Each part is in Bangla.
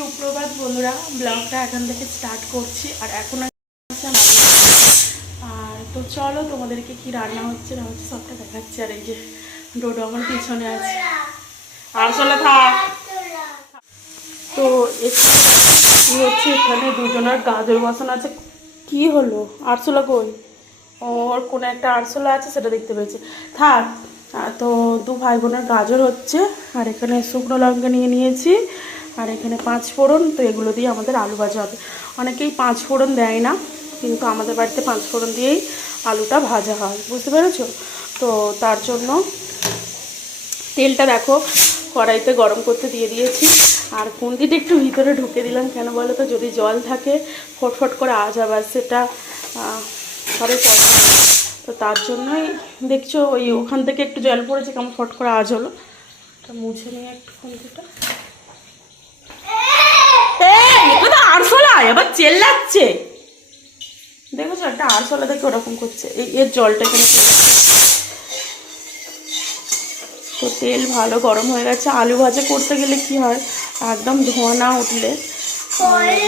সুপ্রভাত বন্ধুরা, ব্লগটা এখান থেকে স্টার্ট করছি আর এখন আর তো চলো তোমাদেরকে কি রান্না হচ্ছে, না হচ্ছে সবটা দেখাচ্ছি। আর এই যে ডোডো আমার পিছনে আছে। আর চলে থাক। তো কি হচ্ছে এখানে? দুজনের গাজর বসানো আছে। কি হলো? আরশোলা কই? ওর কোনো একটা আরশোলা আছে, সেটা দেখতে পেয়েছে। থাক। তো দু ভাই বোনের গাজর হচ্ছে। আর এখানে শুকনো লঙ্কা নিয়ে নিয়েছি। আর এখানে পাঁচ ফোড়ন, তো এগুলো দিয়ে আমাদের আলু ভাজা হবে। অনেকেই পাঁচ ফোড়ন দেয় না, কিন্তু আমাদের বাড়িতে পাঁচ ফোড়ন দিয়েই আলুটা ভাজা হয়। বুঝতে পেরেছ? তো তার জন্য তেলটা দেখো, কড়াইতে গরম করতে দিয়ে দিয়েছি। আর খুন্তিটা একটু ভিতরে ঢুকে দিলাম, কেন বলো তো? যদি জল থাকে, ফটফট করে আওয়াজ আবার সেটা ঘরে তো তার জন্যই দেখছ, ওই ওখান থেকে একটু জল পড়েছে, কেমন ফট করে আওয়াজ হলো। মুছে নিয়ে একটু খুন্তিটা এই, এটা তো আরশোলা এবার চেল্লাচ্ছে। দেখেছ, একটা আরশোলা দেখে ওরকম করছে। এই, এর জলটা এখানে তো তেল ভালো গরম হয়ে গেছে। আলু ভাজা করতে গেলে কি হয়? একদম ধোঁয়া না উঠলে,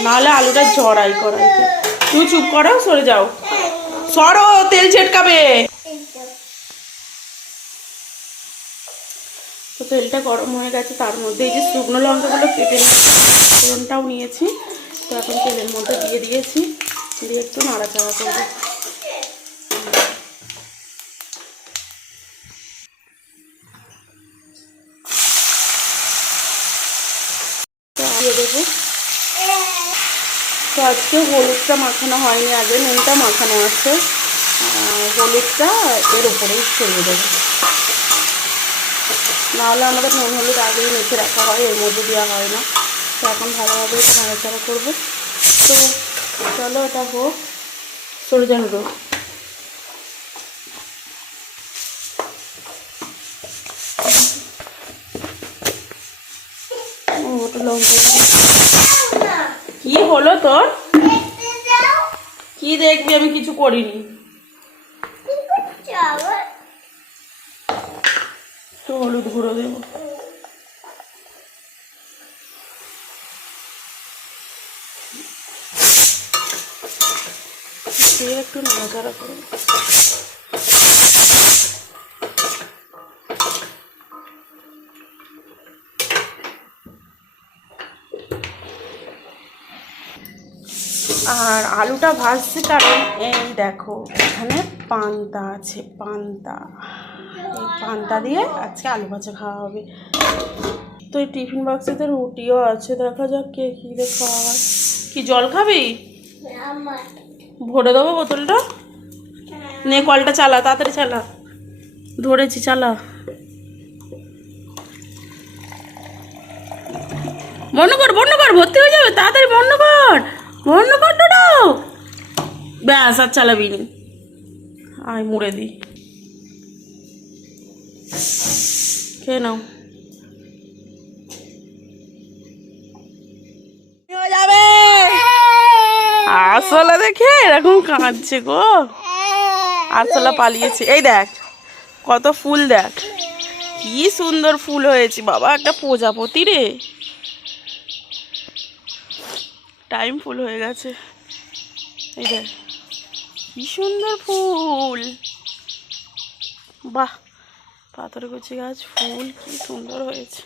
নাহলে আলুটা জড়াই করাইতে তুমি চুপ করো, সরে যাও। সরো, তেল ছেটকাবে। তো তেলটা গরম হয়ে গেছে, তার মধ্যে এই যে শুকনো লঙ্কাগুলো কেটে ফোড়নটাও নিয়েছি। তো এখন তেলের মধ্যে দিয়ে দিয়েছি। দিয়ে একটু নাড়াচাড়া করব। তো আজকে হলুদটা মাখানো হয়নি, আগে নুনটা মাখানো আছে। হলুদটা এর উপরেই ছড়িয়ে দেবো। নাহলে আমাদের নুন হলুদ আগেই মেখে রাখা হয়, এর মধ্যে দেওয়া হয় না। তো এখন ভালোভাবে নাড়াচাড়া করব। তো চলো, এটা হোক। সরে যান কি হলো তোর? কি দেখবি? আমি কিছু করিনি। তো হলুদ গুঁড়ো দেবো। দিয়ে একটু নাড়াচাড়া করুন আর আলুটা ভাজছে কারণ এই দেখো, এখানে পান্তা আছে, পান্তা। এই পান্তা দিয়ে আজকে আলু ভাজা খাওয়া হবে। তো এই টিফিন বক্সেতে রুটিও আছে, দেখা যাক কে কী খাওয়া হয়। কি, জল খাবি? ভরে দেবো বোতলটা? নে, কলটা চালা, তাড়াতাড়ি চালা। ধরেছি, চালা। বন্ধ কর বন্ধ কর, ভর্তি হয়ে যাবে, তাড়াতাড়ি বন্ধ কর। বন্ধ কর টোটো ব্যাস, আর চালাবি নি। আয়, মুড়ে দিই খেয়ে নাও। আসলে দেখে এরকম কাঁদছে গো। আসলে পালিয়েছে। এই দেখ, কত ফুল দেখ। কি সুন্দর ফুল হয়েছে। বাবা, একটা প্রজাপতি রে। টাইম ফুল হয়ে গেছে। এই দেখ, কি সুন্দর ফুল। বাহ, পাথর কুচি গাছ, ফুল কি সুন্দর হয়েছে।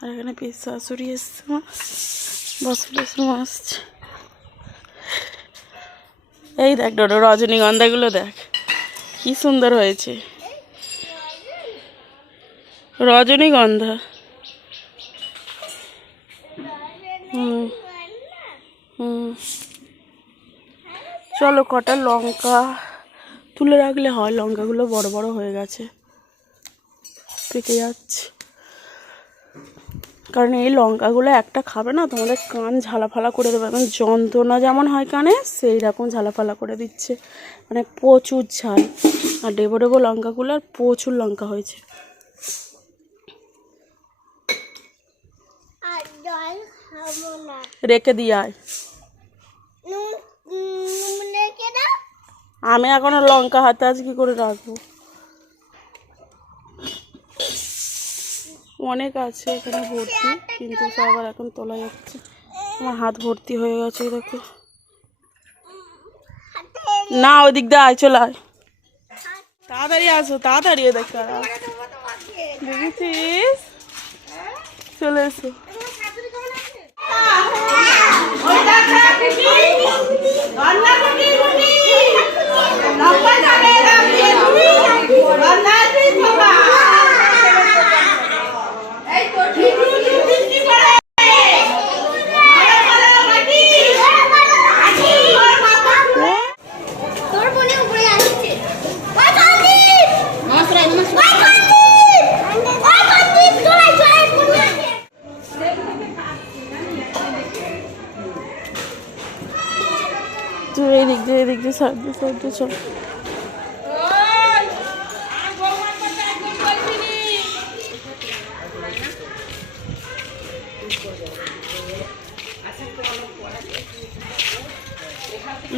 আর এখানে পিস শাশুড়ি এসছে মা। বসে বসে আসছে। এই দেখ ডোডো রজনীগন্ধাগুলো দেখ। কি সুন্দর হয়েছে। রজনীগন্ধা চলো কটা লঙ্কা তুলে রাখলে হয়। লঙ্কাগুলো বড় বড় হয়ে গেছে। পেকে যাচ্ছে। কারণ এই লঙ্কাগুলো একটা খাবে না তোমাদের কান ঝালাফালা করে দেবে। এবং যন্ত্রণা যেমন হয় কানে সেই রকম ঝালাফালা করে দিচ্ছে। মানে প্রচুর ঝাল। আর ডেবো ডেবো লঙ্কাগুলো আর প্রচুর লঙ্কা হয়েছে। রেখে দিয়ে আয়। আমি এখনও লঙ্কা হাতে আজ কি করে রাখব? অনেক আছে এখানে ভর্তি, কিন্তু সবার এখন তোলা যাচ্ছে। আমার হাত ভর্তি হয়ে গেছে দেখো। না ওই দিক দিয়ে আয়, চলে আয়। তাড়াতাড়ি আসো, তাড়াতাড়ি দেখো দেখেছিস চলে এসো তোর বোনে উপরে আসছে ওই কান্দিস নমস্কার নমস্কার ওই কান্দিস ওই কান্দিস চলে চলে কোনে আছে তুই এই দিক দিয়ে চল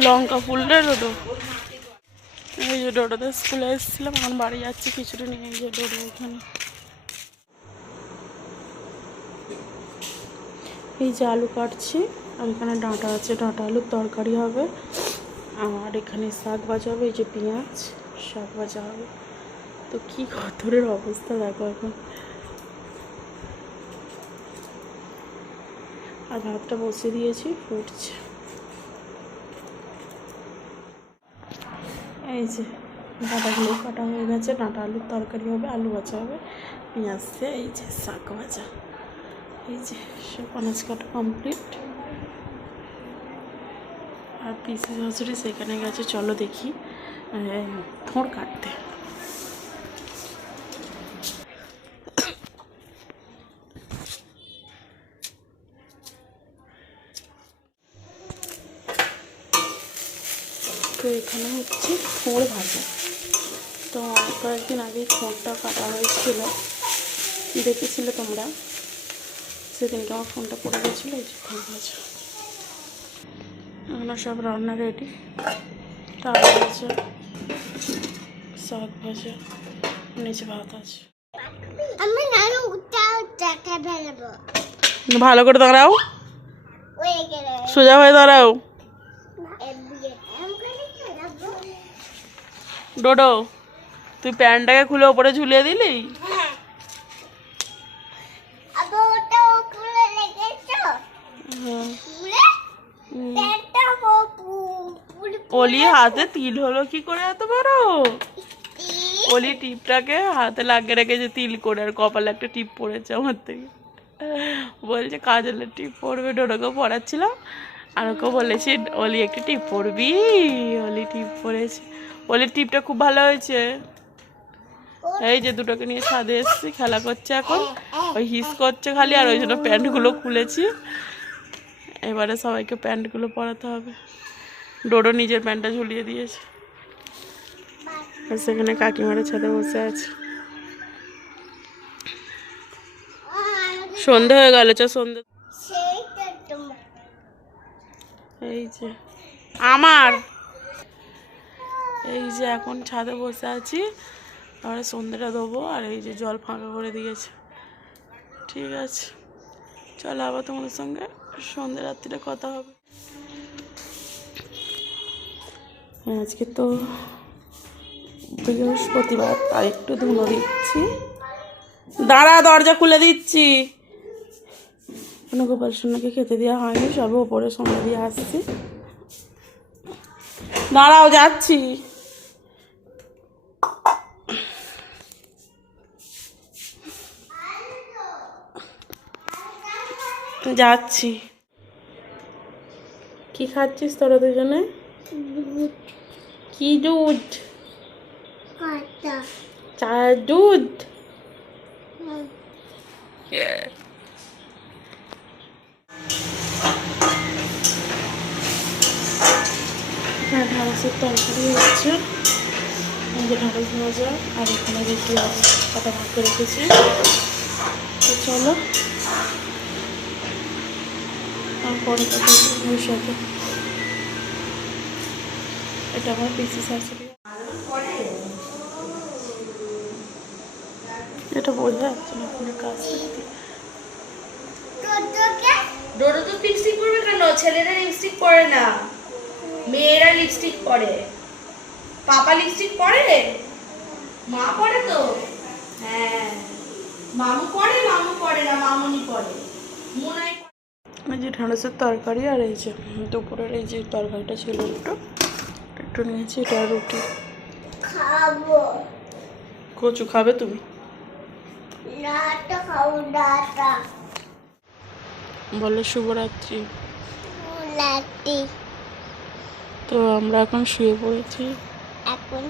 লঙ্কা ফুলটা ডোডো এই যে ডোডোতে স্কুলে এসেছিলাম, এখন বাড়ি যাচ্ছি, কিছুটা নিয়ে এই যে ডোডো এখানে। এই যে আলু কাটছি, আর এখানে ডাঁটা আছে, ডাঁটা আলুর তরকারি হবে। আর এখানে শাক ভাজা হবে এই যে পেঁয়াজ, শাক ভাজা হবে। তো কী কতরের অবস্থা দেখো এখন। আর ভাতটা বসিয়ে দিয়েছি, ফুটছে। এই যে ডাঁটাগুলো কাটা হয়ে গেছে, ডাঁটা আলুর তরকারি হবে, আলু ভাজা হবে, পেঁয়াজ দিয়ে, এই যে শাক ভাজা। এই যে সব আনাজ কাটা কমপ্লিট পিসি শাশুড়ি সেখানে গেছে, চলো দেখি। থোঁড় কাটতে। তো এখানে হচ্ছে থোঁড় ভাজা। তো কয়েকদিন আগে থোঁড়টা কাটা হয়েছিল। দেখেছিলে তোমরা? সেদিনকে আমার ফোনটা পড়ে গেছিল, এই যে থোঁড় ভাজা। এখনও সব রান্না রেডি ডাল ভাজা শাক ভাজা নিচে ভাত আছে। ভালো করে দাঁড়াও। সোজা হয়ে দাঁড়াও। ডোডো তুই প্যান্টটাকে খুলে ওপরে ঝুলিয়ে দিলি আবার ওটা খুলে লেগেছো হ্যাঁ। খুলে হুম। প্যান্টটা পু- পু- পুরো অলি হাতে তিল হলো কি করে এত বড়? অলি টিপটাকে হাতে লাগিয়ে রেখেছে তিল করে আর কপালে একটা টিপ পড়েছে আমার থেকে। বলছে কাজলের টিপ পড়বে ডোডোকে পড়াচ্ছিলাম আর ওকে বলেছি অলি একটু টিপ পড়বি? অলি টিপ পড়েছে। অলির টিপটা খুব ভালো হয়েছে। এই যে দুটোকে নিয়ে ছাদে এসেছি খেলা করছে এখন। ওই হিস করছে খালি আর ওই জন্য প্যান্টগুলো খুলেছি। এবারে সবাইকে প্যান্টগুলো পরাতে হবে। ডোডো নিজের প্যান্টটা ঝুলিয়ে দিয়েছে। আর সেখানে কাকিমারা ছাদে বসে আছে। সন্ধে হয়ে গেল চ সন্ধে। এই যে, আমার। এই যে এখন ছাদে বসে আছি। তারপরে সন্ধ্যেটা দেবো আর এই যে জল ফাঁকা করে দিয়েছে। ঠিক আছে। চলো আবার তোমাদের সঙ্গে সন্ধ্যে রাত্রিরে কথা হবে। আজকে তো বৃহস্পতিবার তাই একটু ধুনো দিচ্ছি। দাঁড়া, দরজা খুলে দিচ্ছি। কোনো গোপাল সোনাকে খেতে দেওয়া হয়নি সবে ওপরে সন্ধ্যা দিয়ে আসছি। দাঁড়াও, যাচ্ছি। যাচ্ছি। কি খাচ্ছিস তোরা দুজনে? কি দুধ? কাটা দুধ? হ্যাঁ ঢাঁড়সের তরকারি হচ্ছে এই যে ঢাঁড়স ভাজা আর এখানে করে রেখেছি। তো চলো। আর পরে কথা সাথে এটা আমার পিসি শাশুড়ি এটা বোঝা যাচ্ছে না ফোনের কাজ ডোডো তো লিপস্টিক পরবে কেন? ছেলেরা লিপস্টিক পরে না। মেয়েরা লিপস্টিক পরে। পাপা লিপস্টিক পরে? মা পরে তো। হ্যাঁ। মামু পরে মামু পরে না মামুনি পরে। মুনাই পরে। এই যে ঢেঁড়সের তরকারি আর এই যে দুপুরের এই যে তরকারিটা ছিল একটু। একটু নিয়েছি এটা রুটি। খাব। কচু খাবে তুমি? বলো শুভরাত্রি। তো আমরা এখন শুয়ে পড়েছি। এখন